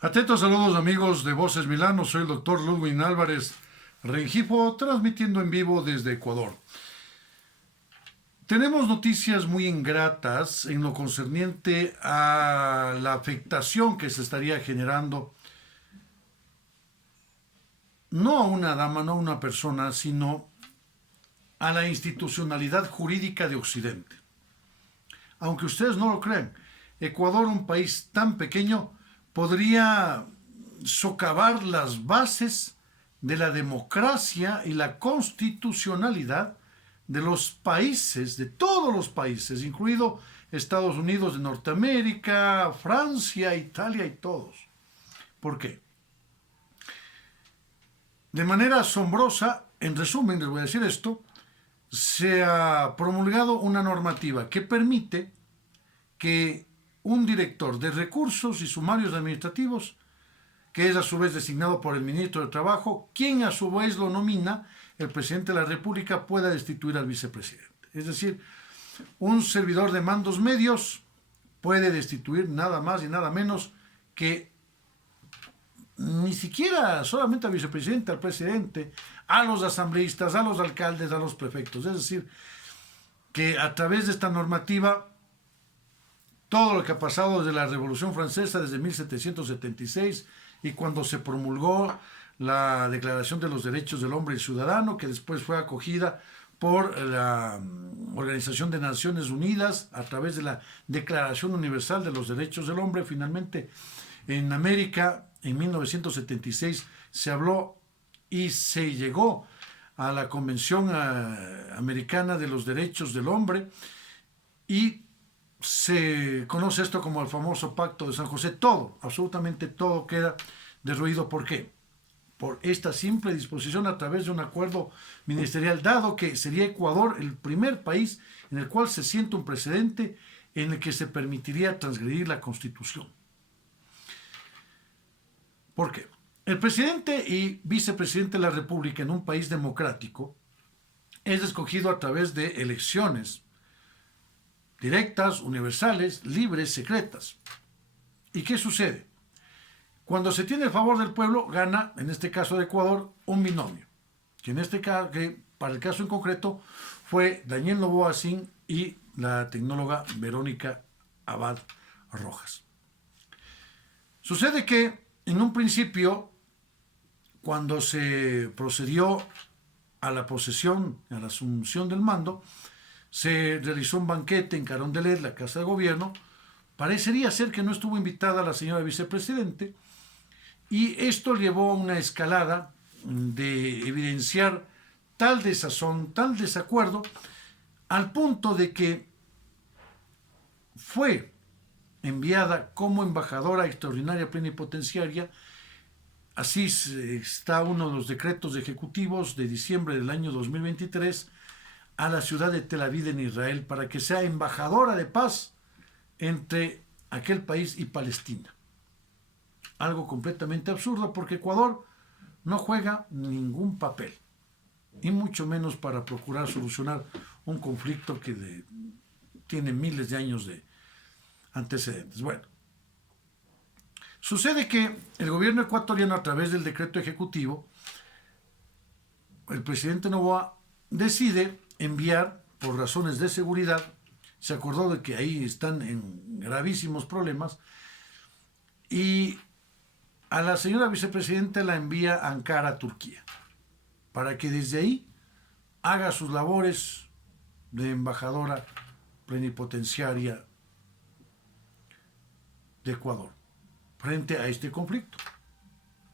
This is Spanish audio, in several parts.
Atentos saludos amigos de Voces Milano, soy el doctor Ludwig Álvarez Rengifo, transmitiendo en vivo desde Ecuador. Tenemos noticias muy ingratas en lo concerniente a la afectación que se estaría generando, no a una dama, no a una persona, sino a la institucionalidad jurídica de Occidente. Aunque ustedes no lo crean, Ecuador, un país tan pequeño, podría socavar las bases de la democracia y la constitucionalidad de los países, de todos los países, incluido Estados Unidos de Norteamérica, Francia, Italia y todos. ¿Por qué? De manera asombrosa, en resumen, les voy a decir esto, se ha promulgado una normativa que permite que un director de recursos y sumarios administrativos, que es a su vez designado por el ministro de Trabajo, quien a su vez lo nomina, el presidente de la República, pueda destituir al vicepresidente. Es decir, un servidor de mandos medios puede destituir nada más y nada menos que ni siquiera solamente al vicepresidente, al presidente, a los asambleístas, a los alcaldes, a los prefectos. Es decir, que a través de esta normativa, todo lo que ha pasado desde la Revolución Francesa, desde 1776, y cuando se promulgó la Declaración de los Derechos del Hombre y Ciudadano, que después fue acogida por la Organización de Naciones Unidas a través de la Declaración Universal de los Derechos del Hombre. Finalmente, en América, en 1976, se habló y se llegó a la Convención Americana de los Derechos del Hombre, y se conoce esto como el famoso Pacto de San José. Todo, absolutamente todo queda derruido. ¿Por qué? Por esta simple disposición a través de un acuerdo ministerial, dado que sería Ecuador el primer país en el cual se siente un precedente en el que se permitiría transgredir la Constitución. ¿Por qué? El presidente y vicepresidente de la República en un país democrático es escogido a través de elecciones directas, universales, libres, secretas. ¿Y qué sucede? Cuando se tiene el favor del pueblo, gana, en este caso de Ecuador, un binomio, que en este caso, que para el caso en concreto, fue Daniel Noboa Sin y la tecnóloga Verónica Abad Rojas. Sucede que, en un principio, cuando se procedió a la posesión, a la asunción del mando, se realizó un banquete en Carondelet, la Casa de Gobierno. Parecería ser que no estuvo invitada la señora vicepresidente, y esto llevó a una escalada de evidenciar tal desazón, tal desacuerdo, al punto de que fue enviada como embajadora extraordinaria plenipotenciaria. Así está uno de los decretos ejecutivos de diciembre del año 2023, a la ciudad de Tel Aviv en Israel, para que sea embajadora de paz entre aquel país y Palestina. Algo completamente absurdo, porque Ecuador no juega ningún papel, y mucho menos para procurar solucionar un conflicto que tiene miles de años de antecedentes. Bueno, sucede que el gobierno ecuatoriano, a través del decreto ejecutivo, el presidente Noboa decide enviar, por razones de seguridad, se acordó de que ahí están en gravísimos problemas, y a la señora vicepresidenta la envía a Ankara, Turquía, para que desde ahí haga sus labores de embajadora plenipotenciaria de Ecuador frente a este conflicto.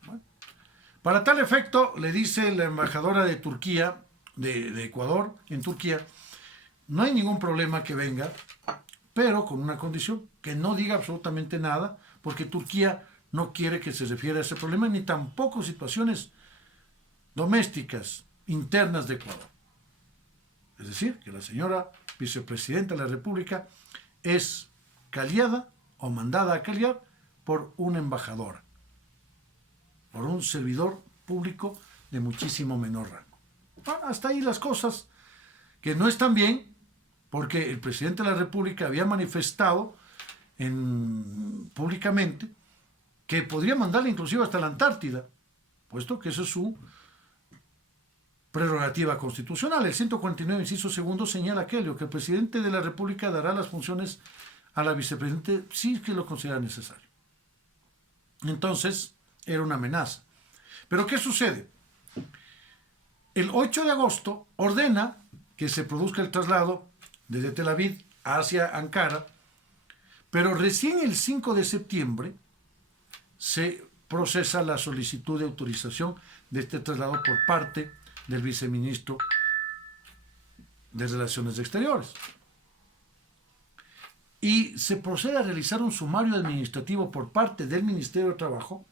Bueno, para tal efecto, le dice la embajadora de Turquía, de Ecuador en Turquía: no hay ningún problema que venga, pero con una condición, que no diga absolutamente nada, porque Turquía no quiere que se refiera a ese problema, ni tampoco situaciones domésticas, internas de Ecuador. Es decir, que la señora vicepresidenta de la República es caliada o mandada a caliar por una embajadora, por un servidor público de muchísimo menor rango. Bueno, hasta ahí las cosas que no están bien, porque el presidente de la República había manifestado públicamente que podría mandarle inclusive hasta la Antártida, puesto que eso es su prerrogativa constitucional. El 149, inciso segundo, señala aquello, que el presidente de la República dará las funciones a la vicepresidente si es que lo considera necesario. Entonces, era una amenaza. Pero ¿qué sucede? El 8 de agosto ordena que se produzca el traslado desde Tel Aviv hacia Ankara, pero recién el 5 de septiembre se procesa la solicitud de autorización de este traslado por parte del viceministro de Relaciones Exteriores. Y se procede a realizar un sumario administrativo por parte del Ministerio de Trabajo.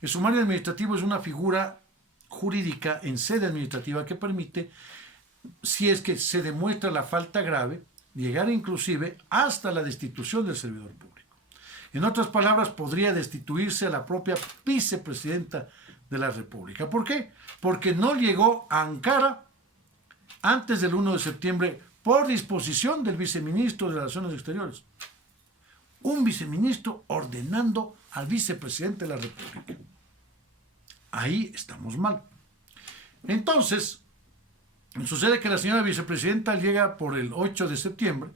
El sumario administrativo es una figura jurídica en sede administrativa que permite, si es que se demuestra la falta grave, llegar inclusive hasta la destitución del servidor público. En otras palabras, podría destituirse a la propia vicepresidenta de la República. ¿Por qué? Porque no llegó a Ankara antes del 1 de septiembre por disposición del viceministro de Relaciones Exteriores. Un viceministro ordenando al vicepresidente de la República. Ahí estamos mal. Entonces, sucede que la señora vicepresidenta llega por el 8 de septiembre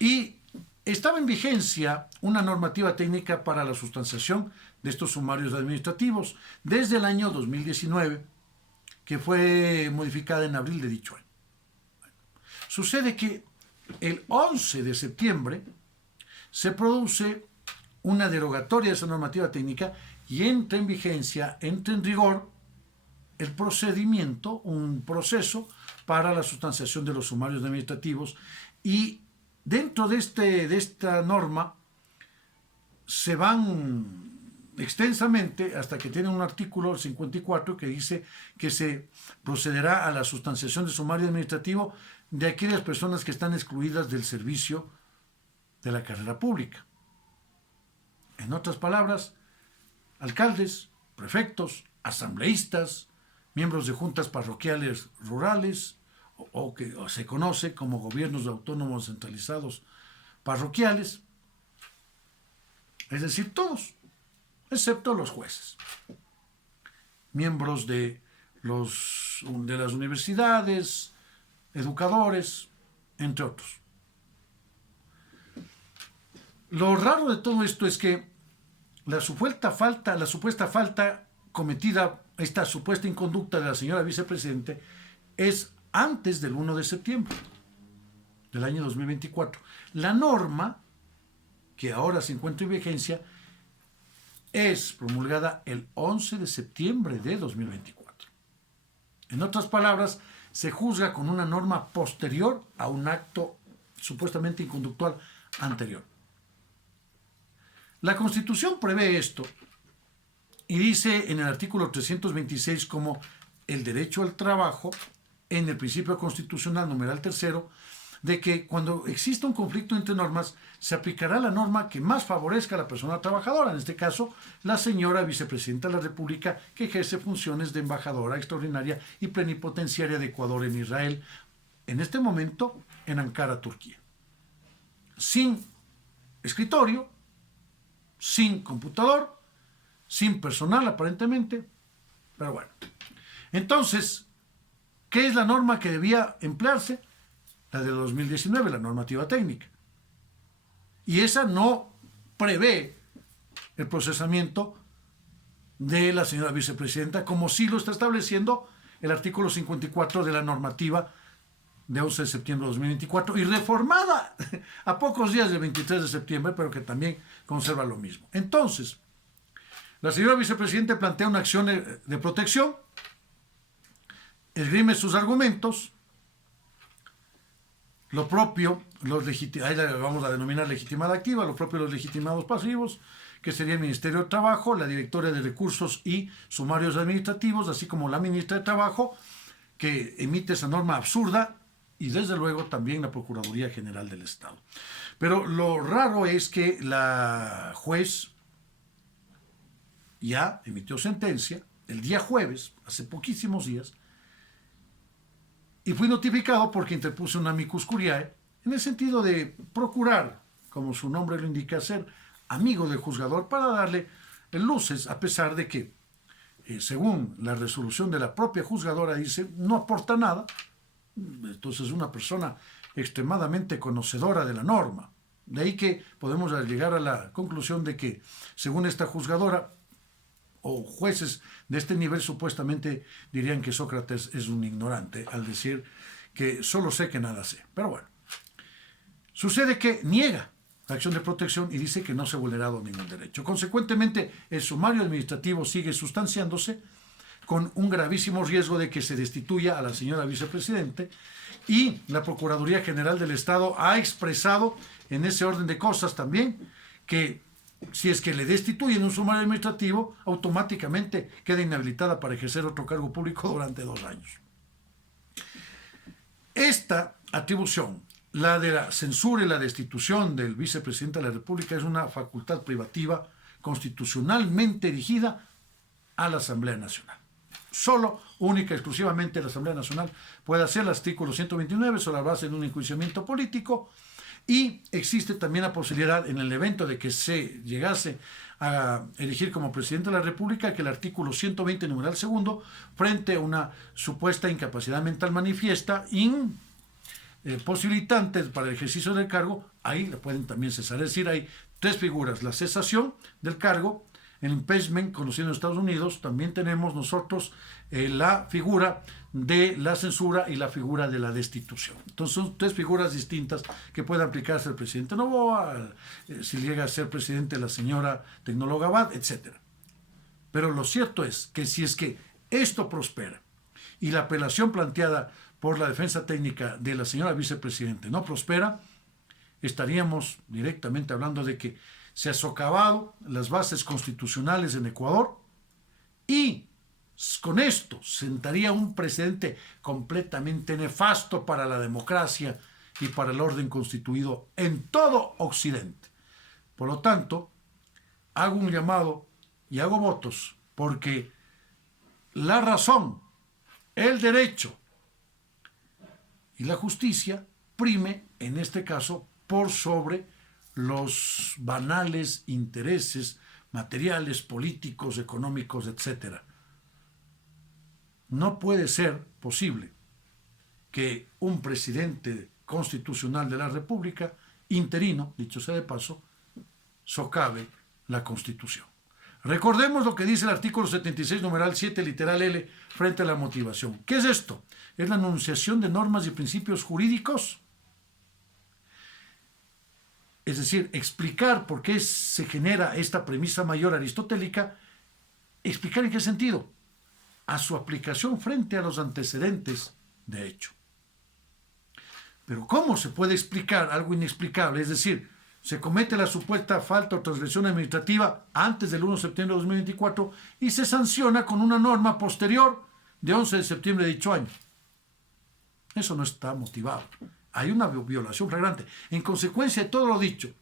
y estaba en vigencia una normativa técnica para la sustanciación de estos sumarios administrativos desde el año 2019, que fue modificada en abril de dicho año. Sucede que el 11 de septiembre se produce una derogatoria de esa normativa técnica y entra en vigencia, entra en rigor el procedimiento, un proceso para la sustanciación de los sumarios administrativos, y dentro de esta norma se van extensamente hasta que tiene un artículo 54 que dice que se procederá a la sustanciación de sumario administrativo de aquellas personas que están excluidas del servicio de la carrera pública. En otras palabras, alcaldes, prefectos, asambleístas, miembros de juntas parroquiales rurales, o que se conoce como gobiernos autónomos centralizados parroquiales, es decir, todos, excepto los jueces, miembros de las universidades, educadores, entre otros. Lo raro de todo esto es que la supuesta falta cometida, esta supuesta inconducta de la señora vicepresidente, es antes del 1 de septiembre del año 2024. La norma, que ahora se encuentra en vigencia, es promulgada el 11 de septiembre de 2024. En otras palabras, se juzga con una norma posterior a un acto supuestamente inconductual anterior. La Constitución prevé esto y dice en el artículo 326 como el derecho al trabajo, en el principio constitucional numeral tercero, de que cuando exista un conflicto entre normas, se aplicará la norma que más favorezca a la persona trabajadora, en este caso, la señora vicepresidenta de la República, que ejerce funciones de embajadora extraordinaria y plenipotenciaria de Ecuador en Israel, en este momento en Ankara, Turquía. Sin escritorio, sin computador, sin personal aparentemente, pero bueno. Entonces, ¿qué es la norma que debía emplearse? La de 2019, la normativa técnica. Y esa no prevé el procesamiento de la señora vicepresidenta, como sí lo está estableciendo el artículo 54 de la normativa de 11 de septiembre de 2024 y reformada a pocos días del 23 de septiembre, pero que también conserva lo mismo. Entonces, la señora vicepresidenta plantea una acción de protección, esgrime sus argumentos, lo propio, ahí la vamos a denominar legitimada activa, lo propio los legitimados pasivos, que sería el Ministerio de Trabajo, la Directora de Recursos y Sumarios Administrativos, así como la Ministra de Trabajo, que emite esa norma absurda, y desde luego también la Procuraduría General del Estado. Pero lo raro es que la juez ya emitió sentencia el día jueves, hace poquísimos días, y fui notificado porque interpuse un amicus curiae en el sentido de procurar, como su nombre lo indica, hacer amigo del juzgador para darle luces, a pesar de que, según la resolución de la propia juzgadora, dice, no aporta nada. Entonces, una persona extremadamente conocedora de la norma. De ahí que podemos llegar a la conclusión de que, según esta juzgadora, o jueces de este nivel supuestamente dirían que Sócrates es un ignorante al decir que solo sé que nada sé. Pero bueno, sucede que niega la acción de protección y dice que no se ha vulnerado ningún derecho. Consecuentemente, el sumario administrativo sigue sustanciándose con un gravísimo riesgo de que se destituya a la señora vicepresidente, y la Procuraduría General del Estado ha expresado en ese orden de cosas también que si es que le destituyen un sumario administrativo, automáticamente queda inhabilitada para ejercer otro cargo público durante 2 años. Esta atribución, la de la censura y la destitución del vicepresidente de la República, es una facultad privativa constitucionalmente erigida a la Asamblea Nacional. Solo, única y exclusivamente la Asamblea Nacional puede hacer el artículo 129 sobre la base de un enjuiciamiento político. Y existe también la posibilidad, en el evento de que se llegase a elegir como presidente de la República, que el artículo 120, numeral segundo, frente a una supuesta incapacidad mental manifiesta, imposibilitante para el ejercicio del cargo, ahí le pueden también cesar. Es decir, hay 3 figuras: la cesación del cargo, el impeachment, conocido en Estados Unidos. También tenemos nosotros la figura de la censura y la figura de la destitución. Entonces son 3 figuras distintas que pueden aplicarse al presidente Noboa, si llega a ser presidente la señora tecnóloga Abad, etc. Pero lo cierto es que si es que esto prospera y la apelación planteada por la defensa técnica de la señora vicepresidente no prospera, estaríamos directamente hablando de que se han socavado las bases constitucionales en Ecuador, y con esto sentaría un precedente completamente nefasto para la democracia y para el orden constituido en todo Occidente. Por lo tanto, hago un llamado y hago votos porque la razón, el derecho y la justicia prime, en este caso, por sobre los banales intereses materiales, políticos, económicos, etc. No puede ser posible que un presidente constitucional de la República, interino, dicho sea de paso, socave la Constitución. Recordemos lo que dice el artículo 76, numeral 7, literal L, frente a la motivación. ¿Qué es esto? Es la enunciación de normas y principios jurídicos. Es decir, explicar por qué se genera esta premisa mayor aristotélica. ¿Explicar en qué sentido? A su aplicación frente a los antecedentes de hecho. Pero ¿cómo se puede explicar algo inexplicable? Es decir, se comete la supuesta falta o transgresión administrativa antes del 1 de septiembre de 2024 y se sanciona con una norma posterior de 11 de septiembre de dicho año. Eso no está motivado. Hay una violación flagrante. En consecuencia de todo lo dicho,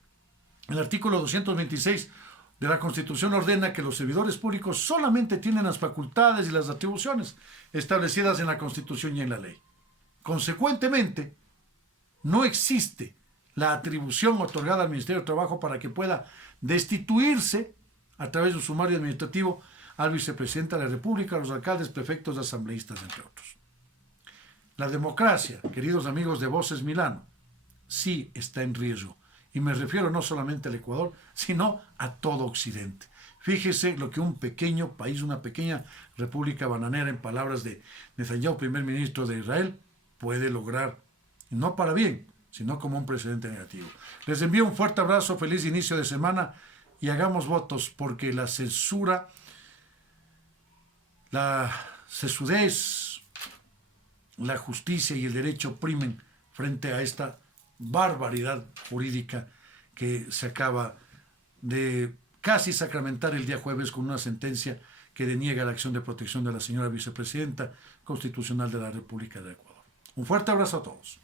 el artículo 226 de la Constitución ordena que los servidores públicos solamente tienen las facultades y las atribuciones establecidas en la Constitución y en la ley. Consecuentemente, no existe la atribución otorgada al Ministerio de Trabajo para que pueda destituirse a través de un sumario administrativo al vicepresidente de la República, a los alcaldes, prefectos, asambleístas, entre otros. La democracia, queridos amigos de Voces Milano, sí está en riesgo. Y me refiero no solamente al Ecuador, sino a todo Occidente. Fíjese lo que un pequeño país, una pequeña república bananera, en palabras de Netanyahu, primer ministro de Israel, puede lograr, no para bien, sino como un precedente negativo. Les envío un fuerte abrazo, feliz inicio de semana, y hagamos votos porque la censura, la sesudez, la justicia y el derecho primen frente a esta barbaridad jurídica que se acaba de casi sacramentar el día jueves con una sentencia que deniega la acción de protección de la señora vicepresidenta constitucional de la República de Ecuador. Un fuerte abrazo a todos.